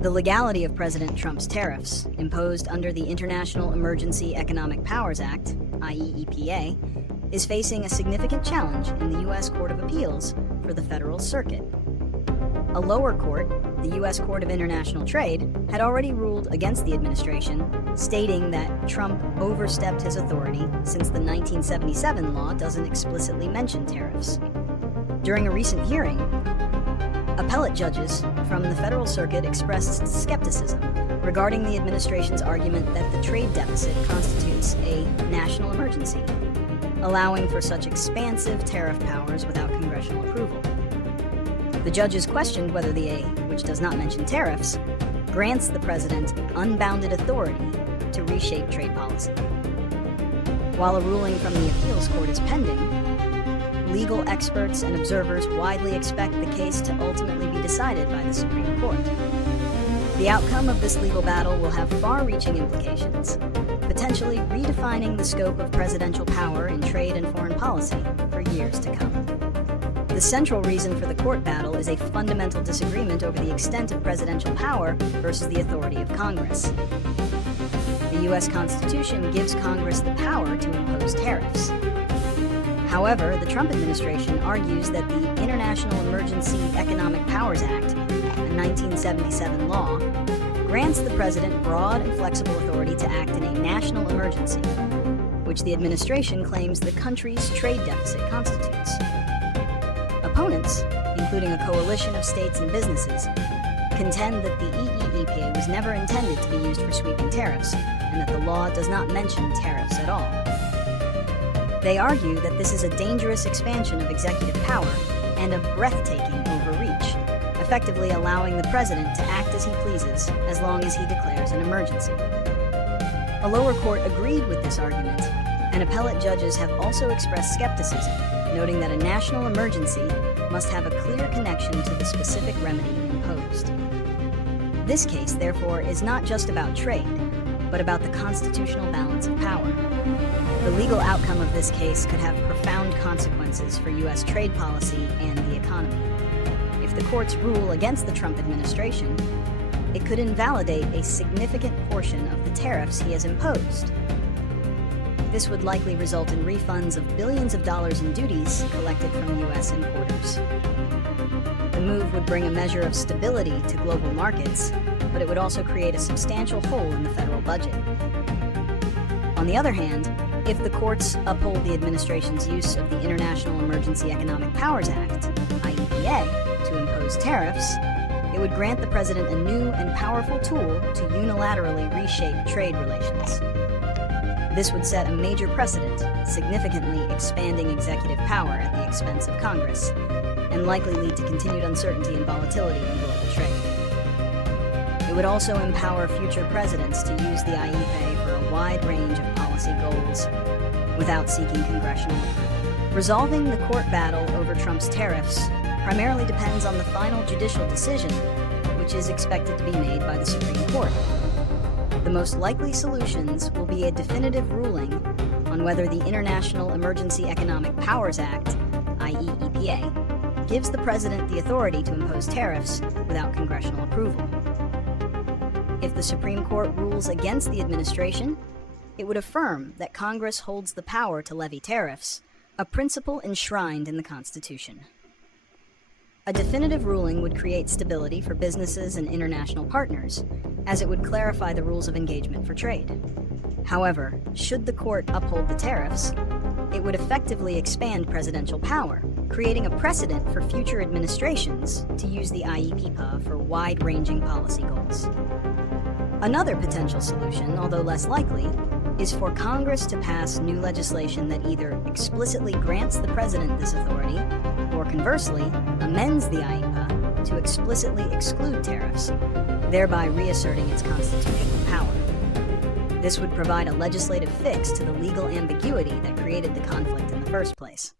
The legality of President Trump's tariffs, imposed under the International Emergency Economic Powers Act, IEEPA, is facing a significant challenge in the U.S. Court of Appeals for the Federal Circuit. A lower court, the U.S. Court of International Trade, had already ruled against the administration, stating that Trump overstepped his authority since the 1977 law doesn't explicitly mention tariffs. During a recent hearing, appellate judges from the Federal Circuit expressed skepticism regarding the administration's argument that the trade deficit constitutes a national emergency, allowing for such expansive tariff powers without congressional approval. The judges questioned whether the A, which does not mention tariffs, grants the president unbounded authority to reshape trade policy. While a ruling from the appeals court is pending, legal experts and observers widely expect the case to ultimately be decided by the Supreme Court. The outcome of this legal battle will have far-reaching implications, potentially redefining the scope of presidential power in trade and foreign policy for years to come. The central reason for the court battle is a fundamental disagreement over the extent of presidential power versus the authority of Congress. The U.S. Constitution gives Congress the power to impose tariffs. However, the Trump administration argues that the International Emergency Economic Powers Act, a 1977 law, grants the president broad and flexible authority to act in a national emergency, which the administration claims the country's trade deficit constitutes. Opponents, including a coalition of states and businesses, contend that the IEEPA was never intended to be used for sweeping tariffs, and that the law does not mention tariffs at all. They argue that this is a dangerous expansion of executive power and a breathtaking overreach, effectively allowing the president to act as he pleases as long as he declares an emergency. A lower court agreed with this argument, and appellate judges have also expressed skepticism, noting that a national emergency must have a clear connection to the specific remedy imposed. This case, therefore, is not just about trade, but about the constitutional balance of power. The legal outcome of this case could have profound consequences for U.S. trade policy and the economy. If the courts rule against the Trump administration, it could invalidate a significant portion of the tariffs he has imposed. This would likely result in refunds of billions of dollars in duties collected from U.S. importers. The move would bring a measure of stability to global markets, but it would also create a substantial hole in the federal budget. On the other hand, if the courts uphold the administration's use of the International Emergency Economic Powers Act, IEEPA, to impose tariffs, it would grant the president a new and powerful tool to unilaterally reshape trade relations. This would set a major precedent, significantly expanding executive power at the expense of Congress, and likely lead to continued uncertainty and volatility in global trade. It would also empower future presidents to use the IEEPA for a wide range of policy goals without seeking congressional approval. Resolving the court battle over Trump's tariffs primarily depends on the final judicial decision, which is expected to be made by the Supreme Court. The most likely solutions will be a definitive ruling on whether the International Emergency Economic Powers Act, IEEPA, gives the president the authority to impose tariffs without congressional approval. If the Supreme Court rules against the administration, it would affirm that Congress holds the power to levy tariffs, a principle enshrined in the Constitution. A definitive ruling would create stability for businesses and international partners, as it would clarify the rules of engagement for trade. However, should the court uphold the tariffs, it would effectively expand presidential power, creating a precedent for future administrations to use the IEEPA for wide-ranging policy goals. Another potential solution, although less likely, is for Congress to pass new legislation that either explicitly grants the president this authority, or conversely, amends the IEEPA to explicitly exclude tariffs, thereby reasserting its constitutional power. This would provide a legislative fix to the legal ambiguity that created the conflict in the first place.